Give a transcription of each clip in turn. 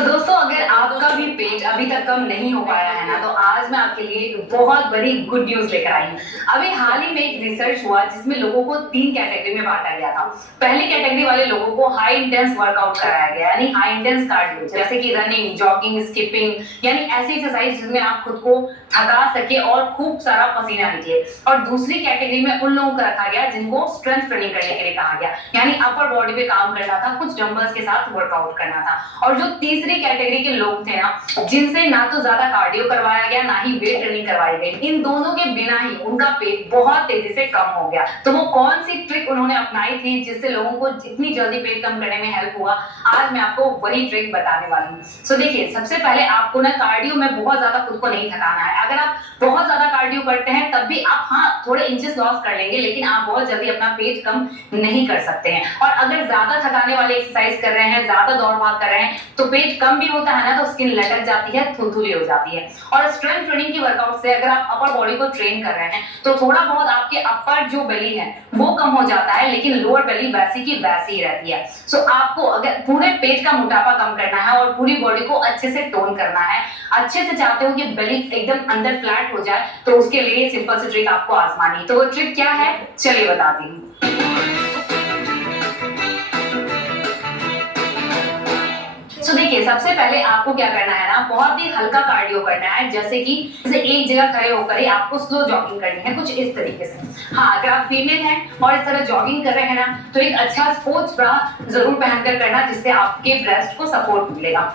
दोस्तों, अगर आपका भी पेट अभी तक कम नहीं हो पाया है ना, तो आज मैं आपके लिए एक बहुत बड़ी गुड न्यूज लेकर आई हूँ। अभी हाल ही में एक रिसर्च हुआ जिसमें लोगों को 3 कैटेगरी में बांटा गया था। पहली कैटेगरी वाले लोगों को हाई इंटेंस वर्कआउट कराया गया, यानी हाई इंटेंस कार्डियो, जैसे कि रनिंग, जॉगिंग, स्किपिंग, यानी ऐसी एक्सरसाइज जिसमें आप खुद को थका सके और खूब सारा पसीना निकले। और दूसरी कैटेगरी में उन लोगों को रखा गया जिनको स्ट्रेंथ ट्रेनिंग करने के लिए कहा गया, यानी अपर बॉडी पे काम करना था, कुछ डंबल्स के साथ वर्कआउट करना था। और जो तीसरी कैटेगरी के लोग थे ना, जिनसे ना तो ज्यादा कार्डियो करवाया गया, ना ही वेट ट्रेनिंग करवाई गई, इन दोनों के बिना ही उनका पेट बहुत तेजी से कम हो गया। तो वो कौन सी ट्रिक उन्होंने अपनाई थी जिससे लोगों को जितनी जल्दी पेट कम करने में हेल्प हुआ, आज मैं आपको वही ट्रिक बताने वाली हूँ। सो देखिए, सबसे पहले आपको ना कार्डियो में बहुत ज्यादा खुद को नहीं थकाना है। अगर आप बहुत ज्यादा कार्डियो करते हैं तब भी आप थोड़े इंचेस लॉस कर लेंगे, लेकिन आप बहुत जल्दी अपना पेट कम नहीं कर सकते हैं। और अगर ज्यादा थकाने वाली एक्सरसाइज कर रहे हैं, ज्यादा दौड़ भाग कर रहे हैं, तो पेट कम भी होता है ना, तो स्किन लटक जाती है, थुथुली हो जाती है। और स्ट्रेंथ ट्रेनिंग की वर्कआउट से अगर आप अपर बॉडी को ट्रेन कर रहे हैं, तो थोड़ा बहुत आपके अपर जो बेली है वो कम हो जाता है, लेकिन लोअर बेली वैसी की वैसी ही रहती है। सो आपको अगर पूरे पेट का मोटापा कम करना है और पूरी बॉडी को अच्छे से टोन करना है, अच्छे से चाहते हो कि बेली एकदम अंदर फ्लैट हो जाए, तो उसके लिए सिंपल सी ट्रिक आपको आजमानी। तो वो ट्रिक क्या है, चलिए बताती हूँ। तो देखिए, सबसे पहले आपको क्या करना है ना, बहुत ही हल्का कार्डियो करना है। जैसे एक जगह खड़े होकर ही आपको स्लो जॉगिंग करनी है, कुछ इस तरीके से। हाँ, अगर आप फीमेल हैं और इस तरह जॉगिंग कर रहे हैं ना, तो एक अच्छा स्पोर्ट्स ब्रा जरूर पहनकर करना, जिससे आपके ब्रेस्ट को सपोर्ट मिलेगा।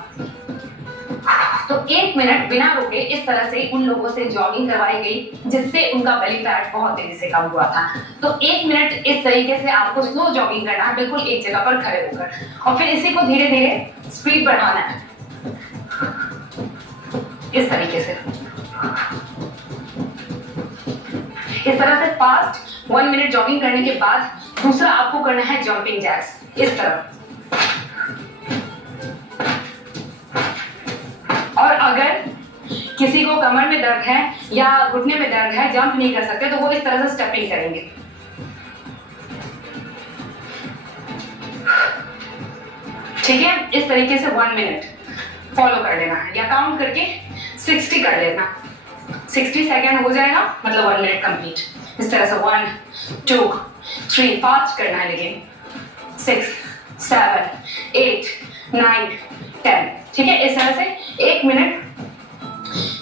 तो 1 मिनट बिना रुके इस तरह से उन लोगों से जॉगिंग करवाई गई जिससे उनका बेली फैट बहुत तेजी से कम हुआ था। तो 1 मिनट इस तरीके से आपको स्लो जॉगिंग करना है, बिल्कुल एक जगह पर खड़े होकर, और फिर इसी को धीरे धीरे स्पीड बढ़ाना है, इस तरीके से। इस तरह से फास्ट 1 मिनट जॉगिंग करने के बाद दूसरा आपको करना है जंपिंग जैक्स, इस तरह। और अगर किसी को कमर में दर्द है या घुटने में दर्द है, जंप नहीं कर सकते, तो वो इस तरह से स्टेपिंग करेंगे। ठीक है, इस तरीके से 1 मिनट फॉलो कर लेना है, या काउंट करके 60 कर लेना। 60 सेकेंड हो जाएगा, मतलब 1 मिनट कंप्लीट। इस तरह से 1 2 3 फास्ट करना है, लेकिन 6 7 8 9 10। ठीक है, इस तरह से 1 मिनट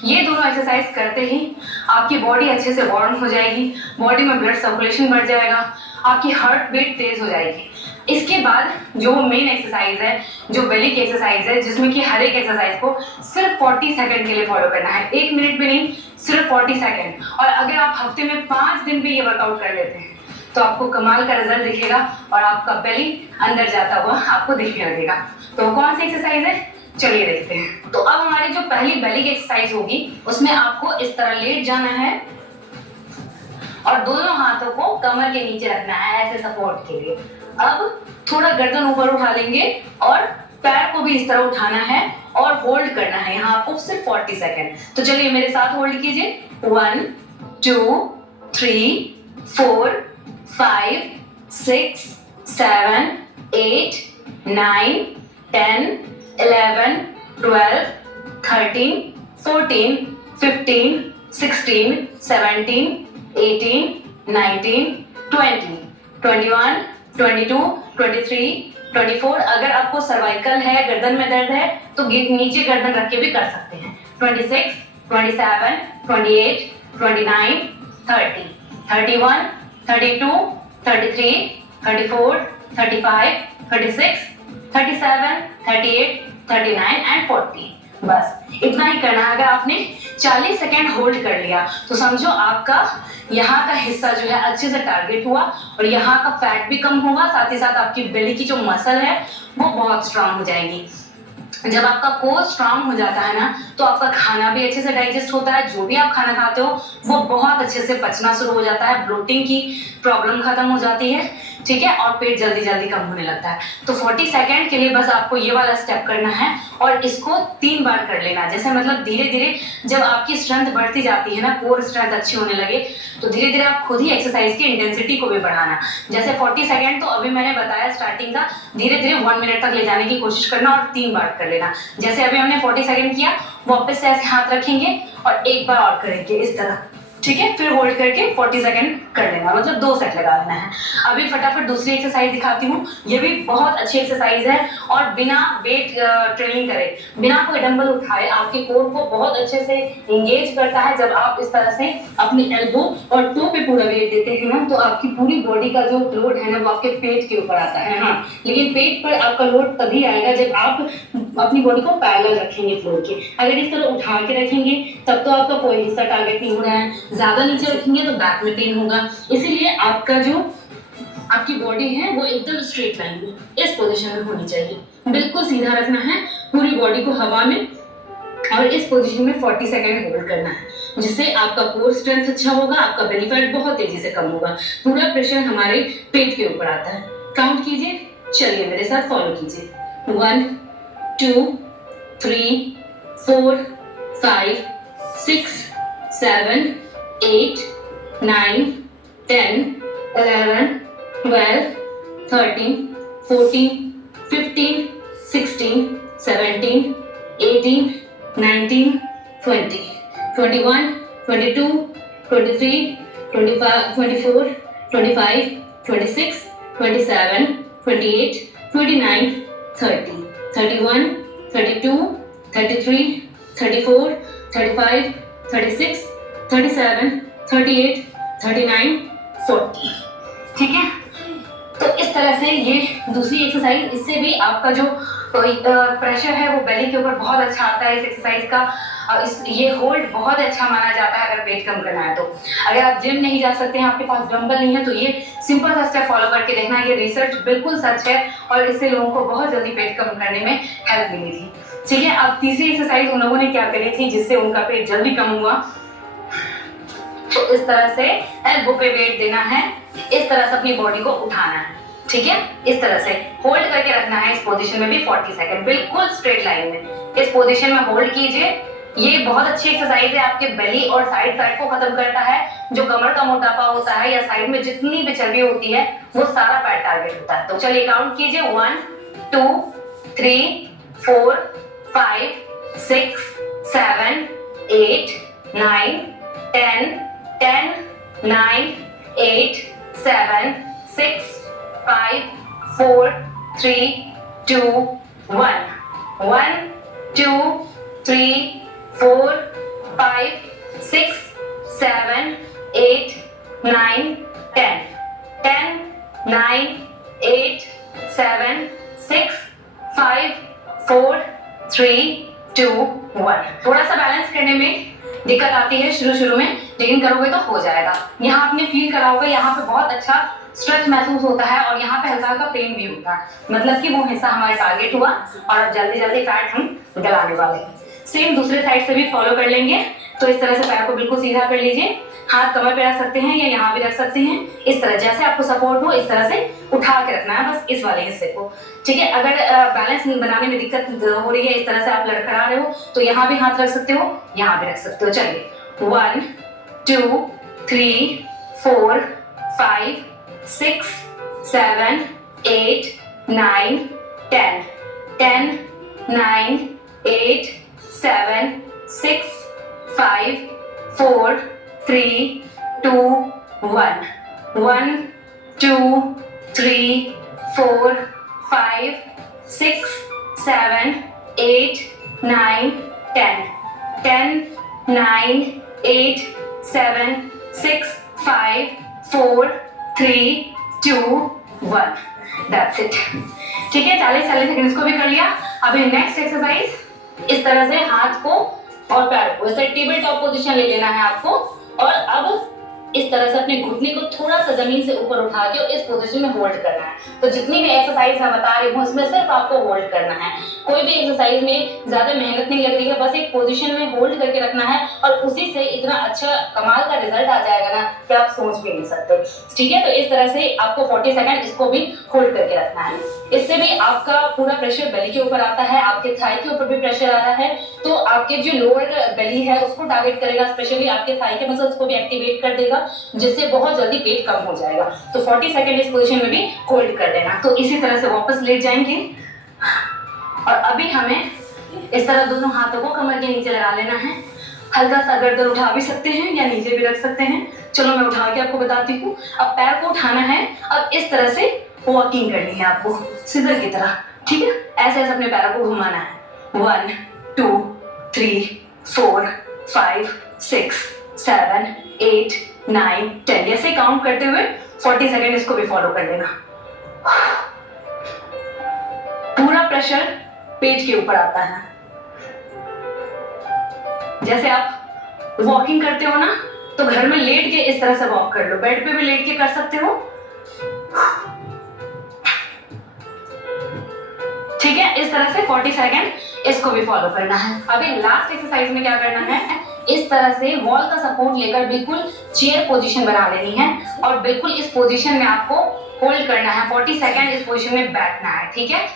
ये दोनों एक्सरसाइज करते ही आपकी बॉडी अच्छे से वार्म हो जाएगी, बॉडी में ब्लड सर्कुलेशन बढ़ जाएगा, आपकी हार्ट बीट तेज हो जाएगी। इसके बाद जो मेन एक्सरसाइज है, जो बेली की एक्सरसाइज है, जिसमें कि हर एक एक्सरसाइज को सिर्फ 40 सेकंड के लिए फॉलो करना है, 1 मिनट भी नहीं, सिर्फ 40 सेकंड। और अगर आप हफ्ते में 5 दिन भी ये वर्कआउट कर लेते हैं, तो आपको कमाल का रिजल्ट दिखेगा और आपका बेली अंदर जाता हुआ आपको दिखने लगेगा। तो कौन सी एक्सरसाइज है, चलिए देखते हैं। तो अब हमारी जो पहली बेली की एक्सरसाइज होगी, उसमें आपको इस तरह लेट जाना है और दोनों हाथों को कमर के नीचे रखना है, ऐसे सपोर्ट के लिए। अब थोड़ा गर्दन ऊपर उठा लेंगे और पैर को भी इस तरह उठाना है और होल्ड करना है यहाँ आपको सिर्फ 40 सेकेंड। तो चलिए मेरे साथ होल्ड कीजिए। 1 2 3 4 5 6 7 8 9 10 11 12 13 14 15 16 17 18 19 20 21 22 23 24। अगर आपको सर्वाइकल है, गर्दन में दर्द है, तो नीचे गर्दन रख के भी कर सकते हैं। 26 27 28 29 30 31 32 33 34 35 36 37 38 39 एंड 40। बस इतना ही करना है। अगर आपने 40 सेकेंड होल्ड कर लिया, तो समझो आपका यहाँ का हिस्सा जो है अच्छे से टारगेट हुआ और यहाँ का फैट भी कम होगा, साथ ही साथ आपकी बेली की जो मसल है वो बहुत स्ट्रांग हो जाएगी। जब आपका कोर स्ट्रांग हो जाता है ना, तो आपका खाना भी अच्छे से डाइजेस्ट होता है, जो भी आप खाना खाते हो वो बहुत अच्छे से पचना शुरू हो जाता है, ब्लोटिंग की प्रॉब्लम खत्म हो जाती है, ठीक है, और पेट जल्दी जल्दी कम होने लगता है। तो 40 सेकंड के लिए बस आपको ये वाला स्टेप करना है और इसको 3 बार कर लेना। जैसे मतलब धीरे धीरे जब आपकी स्ट्रेंथ बढ़ती जाती है ना, कोर स्ट्रेंथ अच्छी होने लगे, तो धीरे धीरे आप खुद ही एक्सरसाइज की इंटेंसिटी को भी बढ़ाना। जैसे 40 सेकंड तो अभी मैंने बताया स्टार्टिंग का, धीरे धीरे 1 मिनट तक ले जाने की कोशिश करना और 3 बार कर लेना। जैसे अभी हमने 40 सेकंड किया, वापस से ऐसे हाथ रखेंगे और एक बार और करेंगे इस तरह, ठीक है, फिर होल्ड करके 40 सेकंड कर लेना, मतलब 2 सेट लगा लेना है। अभी फटाफट दूसरी एक्सरसाइज दिखाती हूँ। ये भी बहुत अच्छी एक्सरसाइज है और बिना वेट ट्रेनिंग करे, बिना कोई डंबल उठाए आपके कोर को बहुत अच्छे से एंगेज करता है। जब आप इस तरह से अपनी एल्बो और टो पे पूरा वेट देते हैं ना, तो आपकी पूरी बॉडी का जो लोड है ना वो आपके पेट के ऊपर आता है। हाँ, लेकिन पेट पर आपका लोड तभी आएगा जब आप अपनी बॉडी को पैरेलल रखेंगे फ्लोर के। अगर इस तरह उठा के रखेंगे तब तो आपका कोई हिस्सा टारगेट नहीं हो रहा है, ज्यादा नीचे रखेंगे तो बैक में पेन होगा। इसीलिए आपका जो आपकी बॉडी है वो एकदम स्ट्रेट लाइन में इस पोजीशन में होनी चाहिए, बिल्कुल सीधा रखना है पूरी बॉडी को हवा में, और इस पोजीशन में 40 सेकंड होल्ड करना है, जिससे आपका कोर स्ट्रेंथ अच्छा होगा, आपका बेली फैट बहुत तेजी से कम होगा, पूरा प्रेशर हमारे पेट के ऊपर आता है। काउंट कीजिए, चलिए मेरे साथ फॉलो कीजिए। 1 2 3 4 5 6 7 8 9 10 11 12 13 14 15 16 17 18 19 20 21 22 23 25 24 25 26 27 28 29 30 31 32 33 34 35 36 37 38 39 40, ठीक है। तो इस तरह से ये दूसरी एक्सरसाइज, इससे भी आपका जो प्रेशर है वो बेली के ऊपर बहुत अच्छा आता है इस एक्सरसाइज का। ये होल्ड बहुत अच्छा माना जाता है अगर वेट कम करना है तो। अगर आप जिम नहीं जा सकते हैं, आपके पास डंबल नहीं है, तो ये सिंपल सा स्टेप फॉलो करके देखना। ये रिसर्च बिल्कुल सच है और इससे लोगों को बहुत जल्दी पेट कम करने में हेल्प मिली थी, ठीक है। अब तीसरी एक्सरसाइज उन लोगों ने क्या करी थी जिससे उनका पेट जल्दी कम हुआ, तो इस तरह से एल्बो पे वेट देना है, इस तरह से अपनी बॉडी को उठाना है, ठीक है। इस तरह से होल्ड करके रखना है इस पोजीशन में भी 40 सेकंड, बिल्कुल स्ट्रेट लाइन में इस पोजीशन में होल्ड कीजिए। ये बहुत अच्छी एक्सरसाइज है, आपके बेली और साइड फैट को खत्म करता है। जो कमर का मोटापा होता है या साइड में जितनी भी चर्बी होती है वो सारा फैट टारगेट होता है। तो चलिए काउंट कीजिए, 1 2 3 4 5 6 7 8 9 10 10 9 8 7 6 5 4 3 2 1 1 2 3 4 5 6 7 8 9 10 10 9 8 7 6 5 4 3 2 1। थोड़ा सा बैलेंस करने में दिक्कत आती है शुरू में, लेकिन करोगे तो हो जाएगा। यहाँ आपने फील करा होगा, यहाँ पे बहुत अच्छा स्ट्रेच महसूस होता है और यहाँ पे हल्का हल्का पेन भी होता है, मतलब कि वो हिस्सा हमारा टारगेट हुआ और अब जल्दी जल्दी फैट हम गलाने वाले हैं। सेम दूसरे साइड से भी फॉलो कर लेंगे। तो इस तरह से पैर को बिल्कुल सीधा कर लीजिए, हाथ कमर पे रख सकते हैं या यहाँ भी रख सकते हैं, इस तरह जैसे आपको सपोर्ट हो इस तरह से उठा के रखना है बस इस वाले हिस्से को, ठीक है। अगर बैलेंस बनाने में दिक्कत हो रही है, इस तरह से आप लड़खड़ा रहे हो, तो यहाँ भी हाथ रख सकते हो, यहाँ भी रख सकते हो। चलिए 1 2 3 4 5 6 7 8 9 10 10 9 8 7 6 5 4 3 2 1 1 2 3 4 5 6 7 8 9 10 10 9 8 7 6 5 4 3 2 1। That's it, ठीक है। 40 सेकंड्स को भी कर लिया। अभी नेक्स्ट एक्सरसाइज, इस तरह से हाथ को और पैर को ऐसे टेबल टॉप पोजीशन ले लेना है आपको, और अब इस तरह से अपने घुटने को थोड़ा सा जमीन से ऊपर उठा के इस पोजीशन में होल्ड करना है। तो जितनी भी एक्सरसाइज मैं बता रही हूँ इसमें सिर्फ आपको होल्ड करना है। कोई भी एक्सरसाइज में ज्यादा मेहनत नहीं लग रही है, बस एक पोजीशन में होल्ड करके रखना है और उसी से इतना अच्छा कमाल का रिजल्ट आ जाएगा ना कि आप सोच भी नहीं सकते। ठीक है, तो इस तरह से आपको 40 सेकंड इसको भी होल्ड करके रखना है। इससे भी आपका पूरा प्रेशर बेली के ऊपर आता है, आपके थाई के ऊपर भी प्रेशर आ रहा है, तो आपके जो लोअर बेली है उसको टारगेट करेगा, स्पेशली आपके थाई के मसल्स को भी एक्टिवेट कर देगा, जिससे बहुत जल्दी पेट कम हो जाएगा। तो 40 सेकंड इस पोजीशन में भी होल्ड कर लेना। तो इसी तरह से वापस लेट जाएंगे और अभी हमें इस तरह दोनों हाथों को कमर के नीचे लगा लेना है। हल्का सा गर्दन उठा भी सकते हैं या नीचे भी रख सकते हैं। चलो मैं उठा के आपको बताती हूँ। अब पैर को उठाना है, अब इस तरह से वॉकिंग करनी है आपको सीजर की तरह। ठीक है, ऐसे ऐसे अपने पैरों को घुमाना है। 1 2 3 4 5 6 7 8 9 10 ऐसे काउंट करते हुए 40 सेकंड इसको भी फॉलो कर लेना। पूरा प्रेशर पेट के ऊपर आता है। जैसे आप वॉकिंग करते हो ना, तो घर में लेट के इस तरह से वॉक कर लो, बेड पे भी लेट के कर सकते हो। ठीक है, इस तरह से 40 सेकंड इसको भी फॉलो करना है। अभी लास्ट एक्सरसाइज में क्या करना है, इस तरह से वॉल का सपोर्ट लेकर बिल्कुल चेयर पोजीशन बना लेनी है और बिल्कुल इस पोजीशन में आपको होल्ड करना है। 40 सेकंड इस पोजीशन में बैठना है। ठीक है,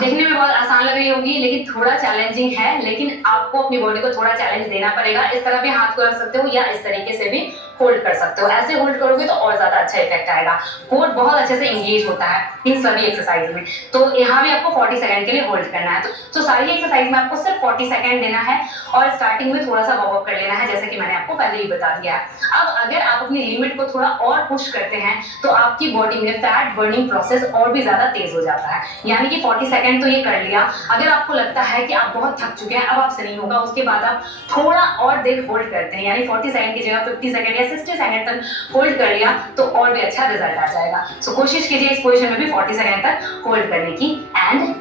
देखने में बहुत आसान लग रही होगी लेकिन थोड़ा चैलेंजिंग है, लेकिन आपको अपनी बॉडी को थोड़ा चैलेंज देना पड़ेगा। इस तरह भी हाथ को रख सकते हो या इस तरीके से भी होल्ड कर सकते हो। ऐसे होल्ड करोगे तो और ज्यादा अच्छा इफेक्ट आएगा। कोर बहुत अच्छे से एंगेज होता है इन सभी एक्सरसाइज में। तो यहाँ भी आपको 40 सेकंड के लिए होल्ड करना है। तो सारी एक्सरसाइज में आपको सिर्फ 40 सेकंड देना है और स्टार्टिंग में थोड़ा सा वार्म अप कर लेना है, जैसे कि मैंने आपको पहले ही बता दिया है। अब अगर आप अपनी लिमिट को थोड़ा और पुश करते हैं तो आपकी बॉडी में फैट बर्निंग प्रोसेस और भी ज्यादा तेज हो जाता है। यानी कि 40 सेकंड तो ये कर लिया। अगर आपको लगता है कि आप बहुत थक चुके हैं, अब आपसे नहीं होगा, उसके बाद आप थोड़ा और देर होल्ड करते हैं, यानी 40 सेकंड की जगह 50 सेकंड या 60 सेकंड तक होल्ड कर लिया तो और भी अच्छा रिजल्ट आ जाएगा। सो कोशिश कीजिए इस पोजीशन में भी 40 सेकंड तक होल्ड करने की। एंड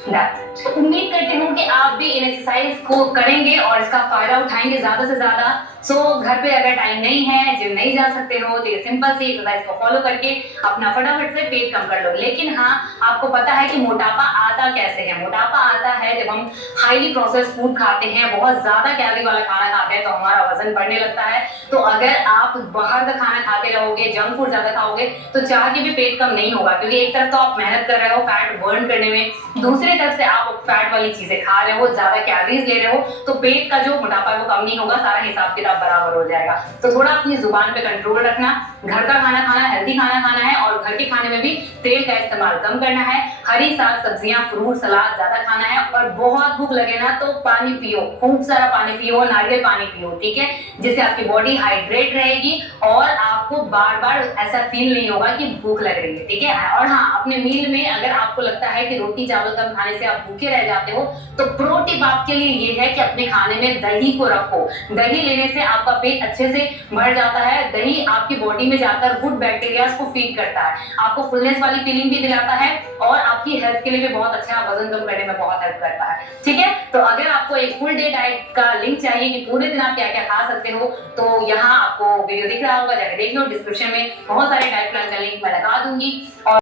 तो उम्मीद करती हूँ कि आप भी इन एक्सरसाइज को करेंगे और इसका फायदा उठाएंगे ज्यादा से ज्यादा। सो घर पे अगर टाइम नहीं है, जिम नहीं जा सकते हो, तो ये सिंपल सी एक्सरसाइज को फॉलो करके अपना फटाफट से पेट कम कर लो। लेकिन हाँ, आपको पता है कि मोटापा आता कैसे है। मोटापा आता है जब हम हाईली प्रोसेस्ड फूड खाते हैं, बहुत ज्यादा कैलोरी वाला खाना खाते हैं, तो हमारा वजन बढ़ने लगता है। तो अगर आप बाहर का खाना खाते रहोगे, जंक फूड ज्यादा खाओगे, तो चाह के भी पेट कम नहीं होगा, क्योंकि एक तरफ तो आप मेहनत कर रहे हो फैट बर्न करने में, दूसरी तरफ से आप फैट वाली चीजें खा रहे हो, ज्यादा कैलोरीज ले रहे हो, तो पेट का जो मोटापा है वो कम नहीं होगा, सारा हिसाब किताब बराबर हो जाएगा। तो थोड़ा अपनी जुबान पे कंट्रोल रखना, घर का खाना खाना, हेल्दी खाना खाना है और घर के खाने में भी तेल का इस्तेमाल कम करना है। हरी साग सब्जियां, फ्रूट, सलाद ज्यादा खाना है और बहुत भूख लगे ना तो पानी पियो, खूब सारा पानी पियो, नारियल पानी पियो। ठीक है, जिससे आपकी बॉडी हाइड्रेट रहेगी और आपको बार बार ऐसा फील नहीं होगा कि भूख लग रही है। ठीक है, और हाँ, अपने मील में अगर आपको लगता है कि रोटी चावल कम खाने से आप भूखे रह जाते हो, तो प्रो टिप आपके लिए ये है कि अपने खाने में दही को रखो। दही लेने से आपका पेट अच्छे से भर जाता है। दही आपकी बॉडी में जाकर गुड बैक्टीरियाज को फीड करता है, आपको फुलनेस वाली फीलिंग भी दिलाता है और आपकी हेल्थ के लिए भी बहुत अच्छा, वजन कम करने में बहुत हेल्प करता है। ठीक है, तो अगर आपको एक फुल डे डाइट का लिंक चाहिए कि पूरे दिन आप क्या क्या खा सकते हो, तो यहाँ आपको वीडियो दिख रहा होगा, जाकर देख लो। डिस्क्रिप्शन में बहुत सारे डाइट प्लान का लिंक मैं लगा दूंगी। और